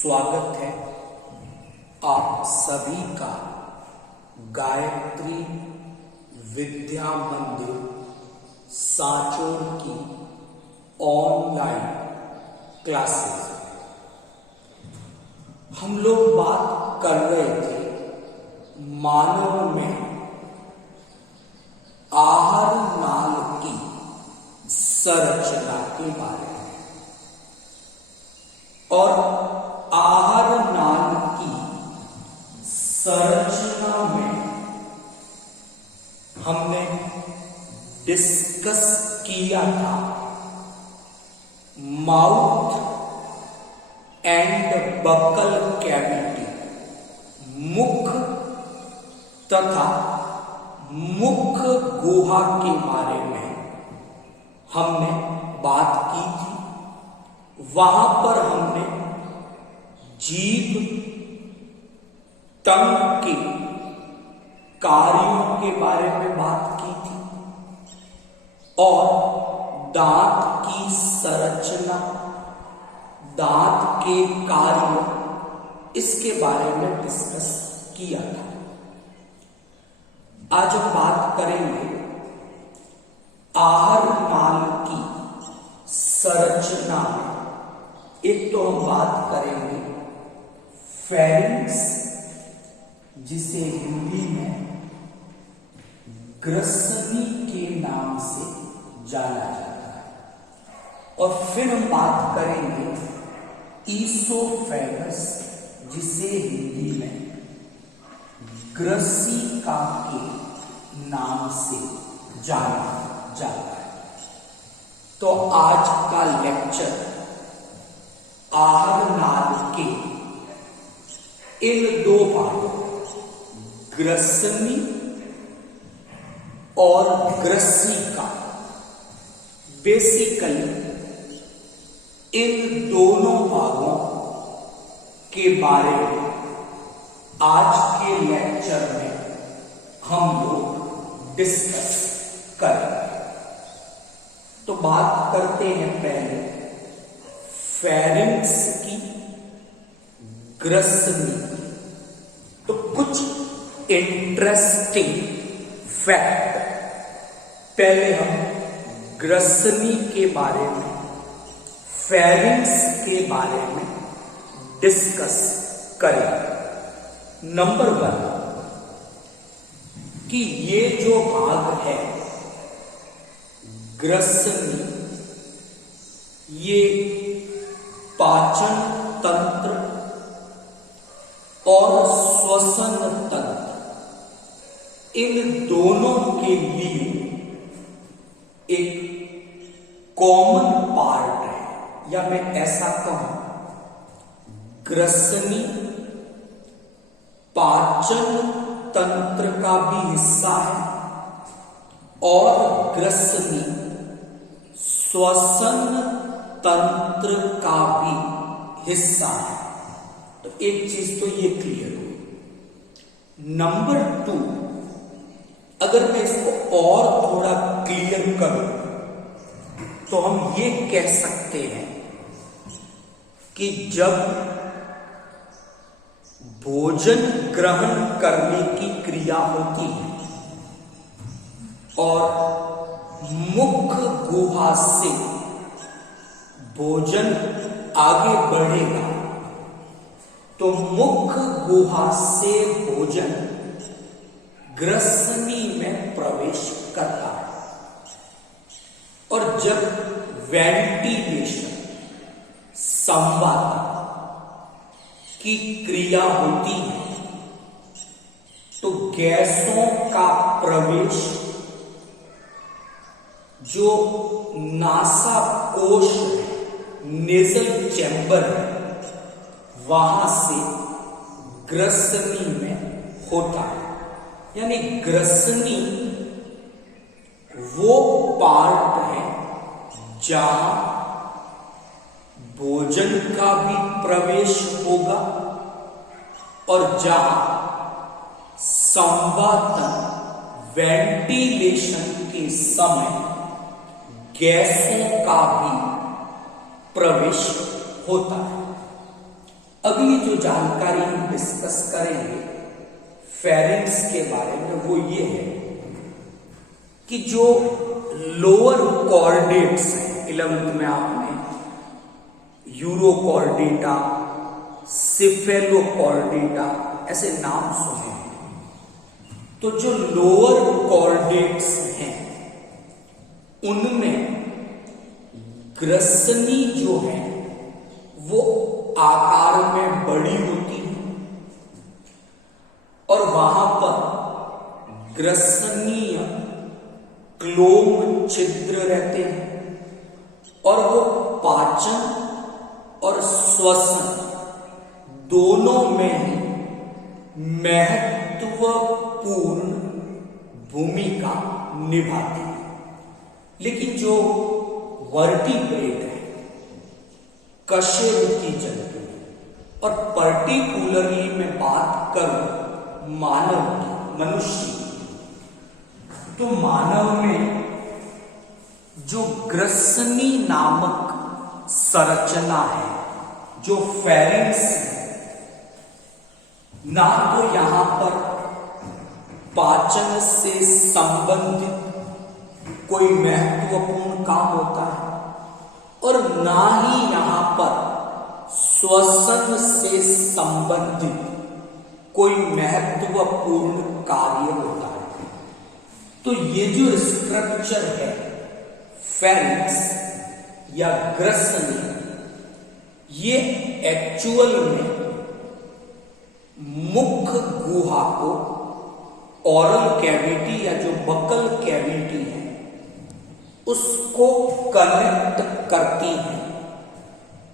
स्वागत है आप सभी का गायत्री विद्या मंदिर सांचौर की ऑनलाइन क्लासेस। हम लोग बात कर रहे थे मानव में आहार नाल की संरचना के बारे में, और आहार नाल की संरचना में हमने डिस्कस किया था माउथ एंड बकल कैविटी, मुख तथा मुख गुहा के बारे में हमने बात की थी। वहां पर हमने जीभ टंग के कार्यों के बारे में बात की थी और दांत की संरचना, दांत के कार्य, इसके बारे में डिस्कस किया था। आज हम बात करेंगे आहार नाल की संरचना में। एक तो हम बात करेंगे फेरिंक्स, जिसे हिंदी में ग्रसनी के नाम से जाना जाता है, और फिर हम बात करेंगे ईसोफेगस, जिसे हिंदी में ग्रसिका के नाम से जाना जाता है। तो आज का लेक्चर आहार नाल के इन दो भागों, ग्रसनी और ग्रसिका, बेसिकली इन दोनों भागों के बारे में आज के लेक्चर में हम लोग डिस्कस करेंगे। तो बात करते हैं पहले फेरिंक्स की, ग्रसनी। तो कुछ इंटरेस्टिंग फैक्ट पहले हम ग्रसनी के बारे में, फेरिंक्स के बारे में डिस्कस करेंगे। नंबर 1 कि ये जो भाग है ग्रसनी, ये पाचन तंत्र और श्वसन तंत्र, इन दोनों के लिए एक कॉमन पार्ट है, या मैं ऐसा कहूं, ग्रसनी पाचन तंत्र का भी हिस्सा है और ग्रसनी श्वसन तंत्र का भी हिस्सा है। तो एक चीज तो ये क्लियर हो। नंबर 2, अगर मैं इसको और थोड़ा क्लियर करूं तो हम ये कह सकते हैं कि जब भोजन ग्रहण करने की क्रिया होती है और मुख गुहा से भोजन आगे बढ़ेगा, तो मुख गुहा से भोजन ग्रसनी में प्रवेश करता है, और जब वेंटिलेशन, संवात की क्रिया होती है तो गैसों का प्रवेश जो नासाकोश है, नेजल चैम्बर है, वहां से ग्रसनी में होता है। यानी ग्रसनी वो पार्ट है जहां भोजन का भी प्रवेश होगा और जहां संवातन, वेंटिलेशन के समय गैसों का भी प्रवेश होता है। अगली जो जानकारी हम डिस्कस करेंगे फेरिंग्स के बारे में वो ये है कि जो लोअर कॉर्डेट्स हैं, 11th में आपने यूरोकॉर्डेटा, सिफेलोकॉर्डेटा ऐसे नाम सुने हैं। तो जो लोअर कॉर्डेट्स हैं उनमें ग्रसनी जो है वो आकार में बड़ी होती है और वहां पर ग्रसनीय क्लोम छिद्र रहते हैं और वो पाचन और श्वसन दोनों में ही महत्वपूर्ण भूमिका निभाती है। लेकिन जो वर्टिब्रेट है, कशेरुकी जंतु, और पर्टिकुलरली मैं बात करूं मानव की, मनुष्य की, तो मानव में जो ग्रसनी नामक संरचना है, जो फेरिंग्स है, ना तो यहां पर पाचन से संबंधित कोई महत्वपूर्ण काम होता है और ना ही यहां पर श्वसन से संबंधित कोई महत्वपूर्ण कार्य होता है। तो ये जो स्ट्रक्चर है फेरिंग्स या ग्रसनी, ये एक्चुअल में मुख्य गुहा को, ओरल कैविटी या जो बकल कैविटी है उसको कनेक्ट करती है।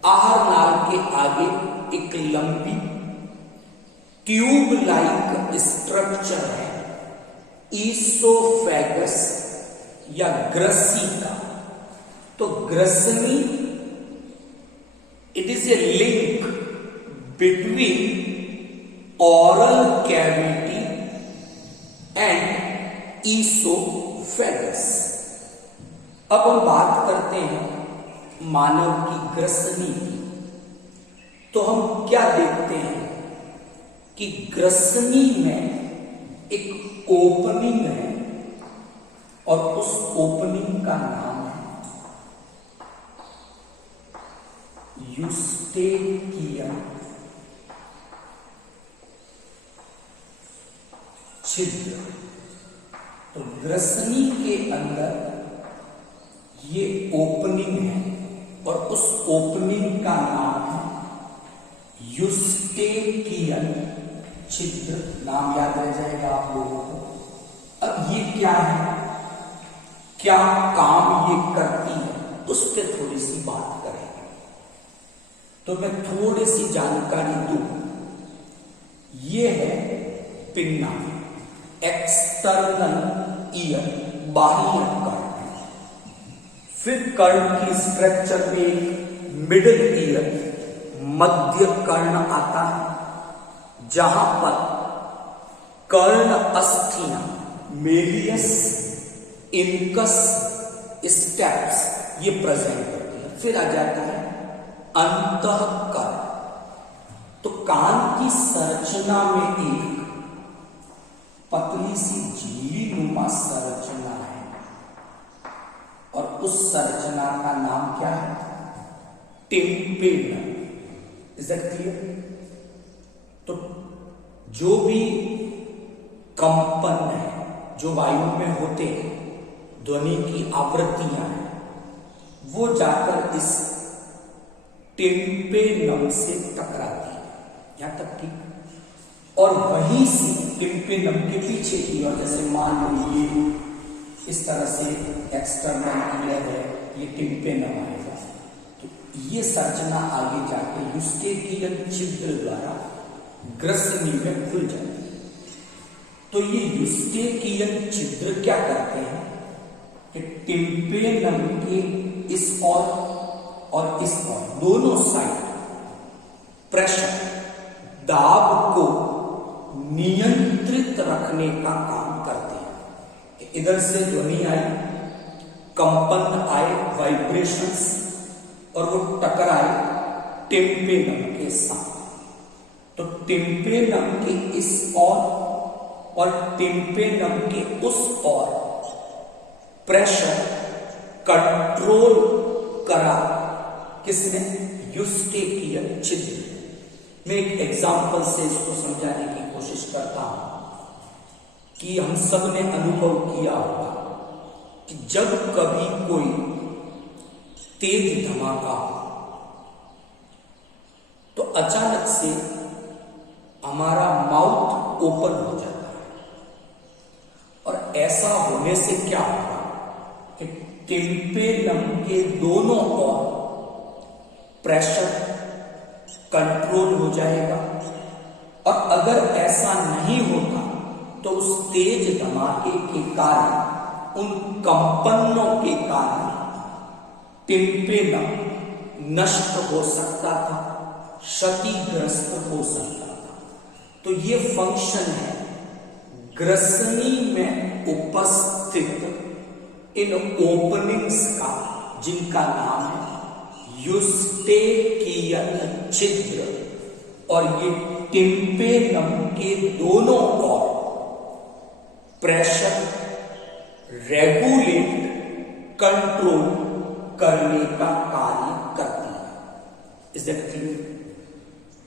आहार नाल के आगे एक लंबी ट्यूब लाइक स्ट्रक्चर है, ईसोफेगस या ग्रसिका। तो ग्रसनी it is a link between oral cavity and oesophagus. अब हम बात करते हैं मानव की ग्रसनी की। तो हम क्या देखते हैं कि ग्रसनी में एक ओपनिंग है और उस ओपनिंग का नाम है यूस्टेकियम छिद्र। तो ग्रसनी के अंदर ये ओपनिंग है और उस ओपनिंग का नाम है यूस्टेकियन छिद्र। नाम याद रह जाएगा आप लोगों को। अब ये क्या है, क्या काम ये करती है, उस पर थोड़ी सी बात करेंगे। तो मैं थोड़ी सी जानकारी दूं। ये है पिन्ना, एक्सटर्नल ईयर, बाह्य कर्ण। फिर कर्ण की स्ट्रक्चर में एक मिडिल ईयर, मध्य कर्ण आता है, जहां पर कर्ण अस्थियां, मेलियस, इनकस, स्टेप्स ये प्रेजेंट होती है। फिर आ जाता है अंतःकर्ण। तो कान की संरचना में एक पतली सी झिल्ली नुमा संरचना है और उस संरचना का नाम क्या है, टिम्पेनम। Is that clear? तो जो भी कंपन है जो वायु में होते हैं, ध्वनि की आवृत्तियां हैं, वो जाकर इस टिम्पेनम से टकराती है। यहां तक ठीक? और वहीं से टिम्पेनम के पीछे की ओर, जैसे मान लीजिए इस तरह से एक्सटर्नल ईयर है, ये टिम्पेनम आएगा, तो ये संरचना आगे जाके यूस्टेकियन छिद्र द्वारा ग्रसनी में खुल जाती है। तो ये यूस्टेकियन छिद्र क्या करते हैं कि टिम्पेनम के इस और इस ओर दोनों साइड प्रेशर, दाब को नियंत्रित रखने का काम करते हैं। इधर से ध्वनि आई, कंपन आए, वाइब्रेशंस, और वो टकराए टिम्पेनम के साथ। तो टिम्पेनम के इस और टिम्पेनम के उस और प्रेशर कंट्रोल करा किसने? यूस्टेकियन छिद्र। मैं एक एग्जांपल से इसको समझाने की कोशिश करता हूं कि हम सब ने अनुभव किया होगा कि जब कभी कोई तेज धमाका हो तो अचानक से हमारा माउथ ओपन हो जाता है, और ऐसा होने से क्या होगा कि टिम्पेनम के दोनों ओर प्रेशर कंट्रोल हो जाएगा, और अगर ऐसा नहीं होता तो उस तेज धमाके के कारण, उन कंपनों के कारण टिम्पेनम नष्ट हो सकता था, क्षतिग्रस्त हो सकता था। तो ये फंक्शन है ग्रसनी में उपस्थित इन ओपनिंग्स का, जिनका नाम है यूस्टेकियन छिद्र, और ये टिम्पेनम के दोनों ओर प्रेशर रेगुलेट कंट्रोल करने का कार्य करती है। Is that clear?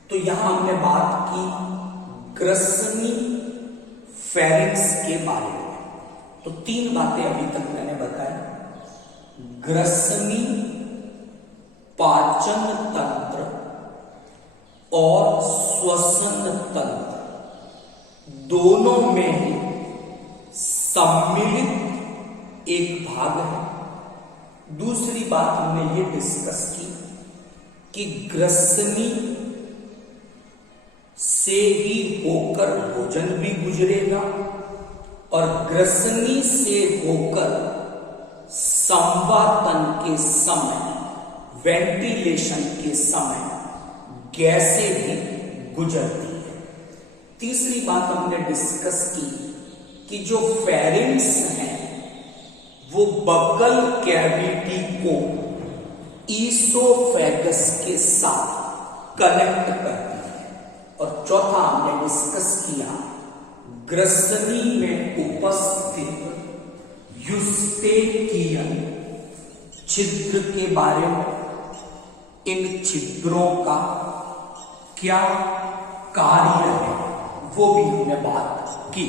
तो यहां हमने बात की ग्रसनी फेरिंक्स के बारे में। तो 3 बातें अभी तक मैंने बताई। ग्रसनी पाचन तंत्र और श्वसन तंत्र दोनों में ही सम्मिलित एक भाग है। दूसरी बात हमने ये डिस्कस की कि ग्रसनी से ही होकर भोजन भी गुजरेगा, और ग्रसनी से होकर संवातन के समय, वेंटिलेशन के समय गैसें भी गुजरती है। तीसरी बात हमने डिस्कस की कि जो फेरिंग्स हैं वो बकल कैविटी को ईसोफेगस के साथ कनेक्ट करती है। और चौथा हमने डिस्कस किया ग्रसनी में उपस्थित यूस्टेकियन छिद्र के बारे में। इन छिद्रों का क्या कार्य है वो भी हमने बात की।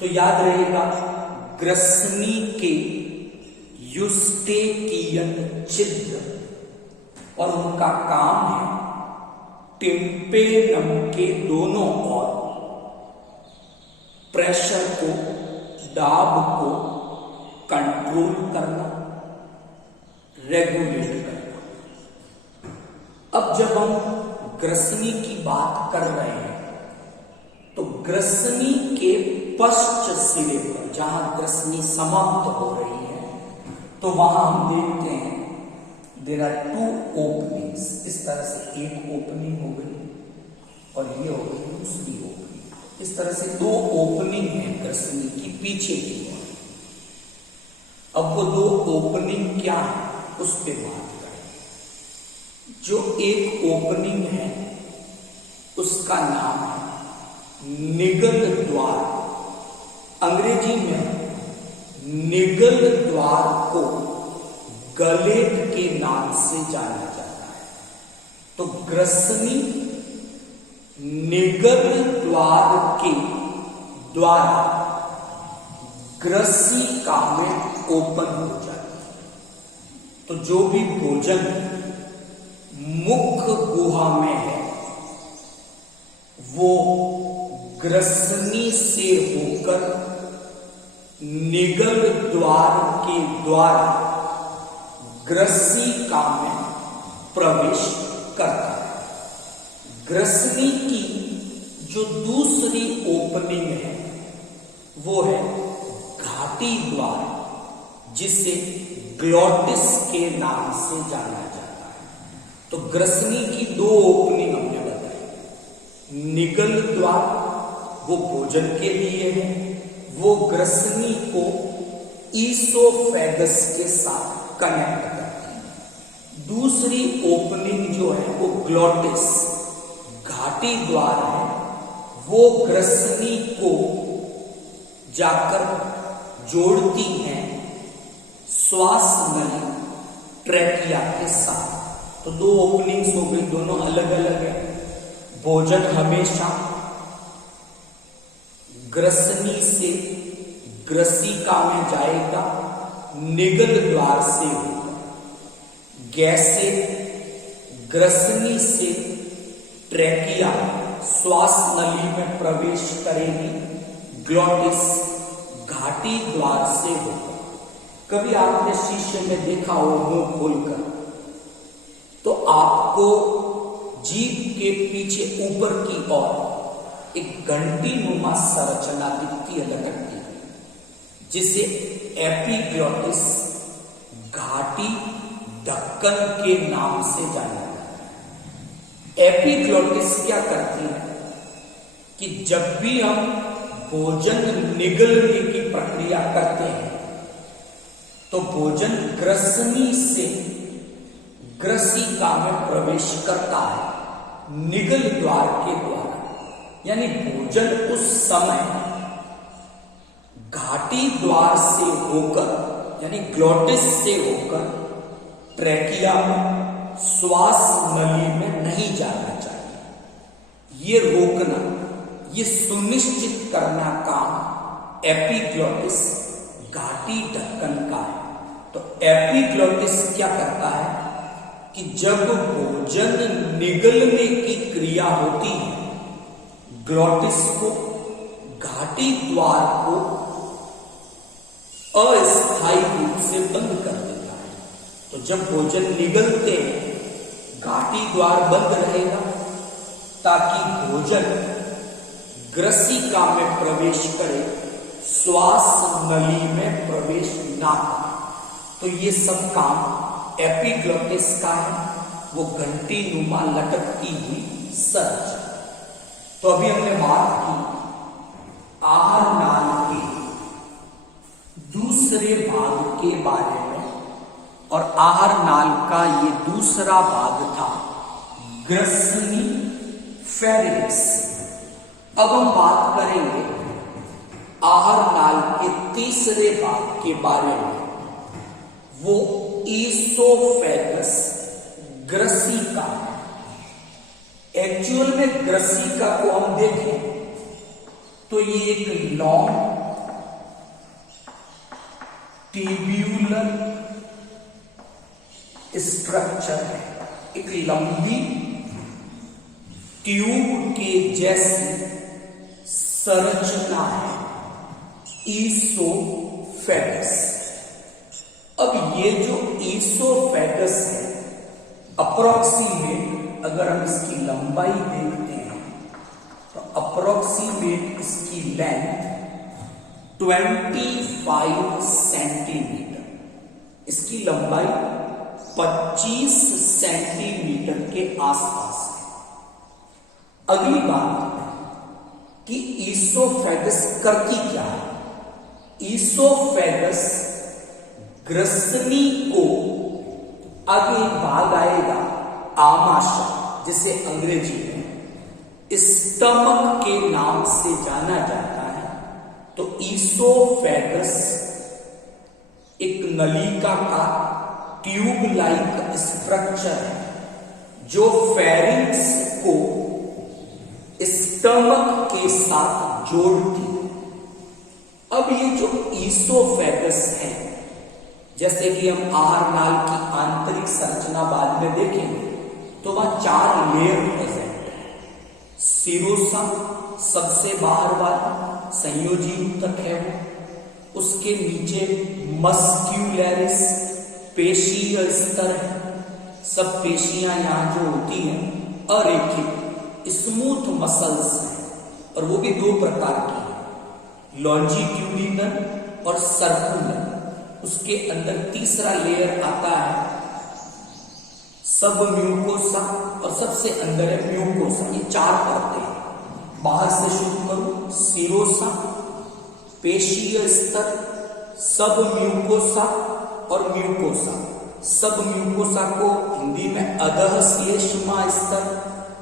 तो याद रहेगा ग्रसनी के यूस्टेकियन छिद्र और उनका काम है टिम्पेनम के दोनों ओर प्रेशर को, दाब को कंट्रोल करना, रेगुलेट करना। अब जब हम ग्रसनी की बात कर रहे हैं तो ग्रसनी के पश्च सिरे पर, जहां ग्रसनी समाप्त हो रही है, तो वहां हम देखते हैं देयर आर 2 ओपनिंग्स। इस तरह से एक ओपनिंग हो गई और ये हो गई दूसरी ओपनिंग। इस तरह से 2 ओपनिंग है ग्रसनी की पीछे की ओर। अब वो 2 ओपनिंग क्या है उस पे बात करें। जो एक ओपनिंग है उसका नाम है निगल द्वार। अंग्रेजी में निगल द्वार को गलेट के नाम से जाना जाता है। तो ग्रसनी निगल द्वार के द्वारा ग्रसिका में ओपन हो जाती है। तो जो भी भोजन मुख्य गुहा में है वो ग्रसनी से होकर निगल द्वार के द्वारा ग्रसिका में प्रवेश करता है। ग्रसनी की जो दूसरी ओपनिंग है वो है घाटी द्वार, जिसे ग्लॉटिस के नाम से जाना जाता है। तो ग्रसनी की 2 ओपनिंग हमने बताई। निगल द्वार वो भोजन के लिए है, वो ग्रसनी को ईसोफेगस के साथ कनेक्ट करती है। दूसरी ओपनिंग जो है वो ग्लॉटिस, घाटी घाटी द्वार है वो ग्रसनी को जाकर जोड़ती हैं श्वास नली ट्रैकिया के साथ। तो दो ओपनिंग्स हो गई, दोनों अलग अलग है। भोजन हमेशा ग्रसनी से ग्रसिका में जाएगा, निगल द्वार से होगा। गैसें ग्रसनी से ट्रैकिया श्वास नली में प्रवेश करेगी, ग्लॉटिस घाटी द्वार से होगा। कभी आपने शीशे में देखा हो मुंह खोलकर, तो आपको जीभ के पीछे ऊपर की ओर एक घंटी नुमा संरचना दिखती है, लटकती है, जिसे एपिग्लॉटिस घाटी ढक्कन के नाम से जाना जाता है। एपिग्लॉटिस क्या करती है कि जब भी हम भोजन निगलने की प्रक्रिया करते हैं तो भोजन ग्रसनी से ग्रसिका में प्रवेश करता है निगल द्वार के द्वारा। यानी भोजन उस समय घाटी द्वार से होकर, यानी ग्लॉटिस से होकर ट्रैकिया में श्वास नली में नहीं जाना चाहिए। ये रोकना, ये सुनिश्चित करना काम एपिग्लॉटिस घाटी ढक्कन का है। तो एपिग्लॉटिस क्या करता है कि जब भोजन निगलने की क्रिया होती है, ग्लॉटिस को घाटी द्वार को अस्थायी रूप से बंद कर देता है। तो जब भोजन निगलते हैं, घाटी द्वार बंद रहेगा ताकि भोजन ग्रसिका में प्रवेश करे, श्वास नली में प्रवेश ना करे। तो ये सब काम एपिग्लॉटिस का है, वो घंटी नुमा लटकती हुई संरचना। तो अभी हमने बात की आहार नाल के दूसरे भाग के बारे में, और आहार नाल का ये दूसरा भाग था ग्रसनी फेरिंक्स। अब हम बात करेंगे आहार नाल के तीसरे भाग के बारे में, वो ईसोफेगस ग्रसिका। एक्चुअल में ग्रसिका को हम देखें तो ये एक लॉन्ग ट्यूब्यूलर स्ट्रक्चर है, एक लंबी ट्यूब के जैसी संरचना है ईसोफेगस। अब ये जो ईसोफेगस है, अप्रोक्सीमेट अगर हम इसकी लंबाई देखते हैं तो अप्रोक्सीमेट इसकी लेंथ 25 सेंटीमीटर, इसकी लंबाई 25 सेंटीमीटर के आसपास है। अगली बात कि ईसोफेगस करती क्या है। ईसोफेगस ग्रसनी को आगे भाग आएगा आमाशय, जिसे अंग्रेजी में स्टमक के नाम से जाना जाता है। तो ईसोफेगस एक नलिका का ट्यूब लाइक स्ट्रक्चर है जो फेरिंक्स को स्टमक के साथ जोड़ती है। अब ये जो ईसोफेगस है, जैसे कि हम आहार नाल की आंतरिक संरचना बाद में देखेंगे, तो वह 4 लेयर प्रेजेंट है। सिरोसा सबसे बाहर वाला संयोजी ऊतक है वो, उसके नीचे मस्क्यूलरिस पेशीय स्तर है। सब पेशियां यहां जो होती हैं अरेखित स्मूथ मसल्स हैं, और वो भी 2 प्रकार की है, लॉन्जिट्यूडिनल और सर्कुलर। उसके अंदर तीसरा लेयर आता है सब म्यूकोसा, और सबसे अंदर है म्यूकोसा। ये 4 परतें हैं। बाहर से शुरू करूं, सिरोसा, पेशीय स्तर, सब म्यूकोसा और म्यूकोसा। सब म्यूकोसा को हिंदी में अधः श्लेष्मा स्तर,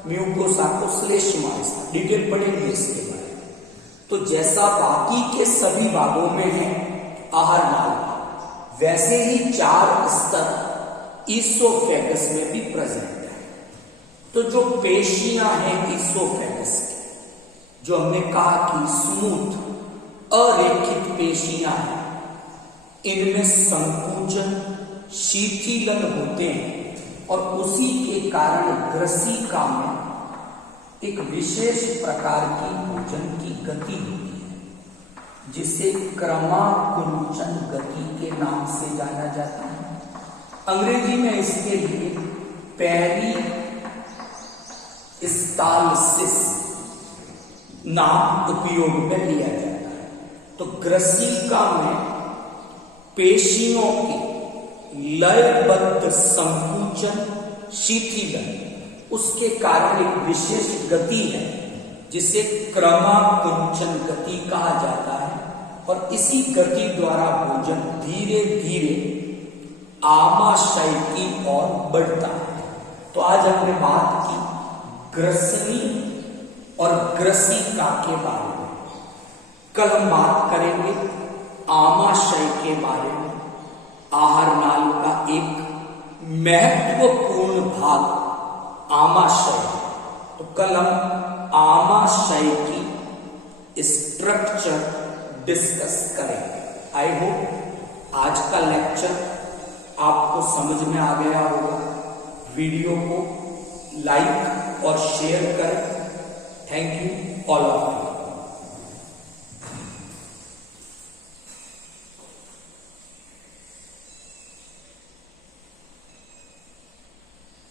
म्यूकोसा को श्लेष्मा स्तर, डिटेल पढ़ेंगे इसके बारे में। तो जैसा बाकी के सभी भागों में है आहार नाल का, वैसे ही 4 स्तर ईसोफेगस में भी प्रेजेंट है। तो जो पेशियां हैं ईसोफेगस की, जो हमने कहा कि स्मूथ अरेखित पेशियां हैं, इनमें संकुचन शिथिलन होते हैं और उसी के कारण ग्रसिका में एक विशेष प्रकार की भोजन की गति होती है, जिसे क्रमाकुंचन गति के नाम से जाना जाता है। अंग्रेजी में इसके लिए पेरिस्टालसिस नाम उपयोग में लिया जाता है। तो ग्रसिका में पेशियों के लयबद्ध संकुचन शिथिलन, उसके कारण एक विशेष गति है जिसे क्रमाकुंचन गति कहा जाता है, और इसी गति द्वारा भोजन धीरे धीरे आमाशय की ओर बढ़ता है। तो आज हमने बात की ग्रसनी और ग्रसिका के बारे में। कल हम बात करेंगे आमाशय के बारे में। आहार नाल का एक महत्वपूर्ण भाग आमाशय है। तो कल हम आमाशय की स्ट्रक्चर डिस्कस करेंगे। आई होप आज का लेक्चर आपको समझ में आ गया होगा। वीडियो को लाइक और शेयर करें। Thank you all of you.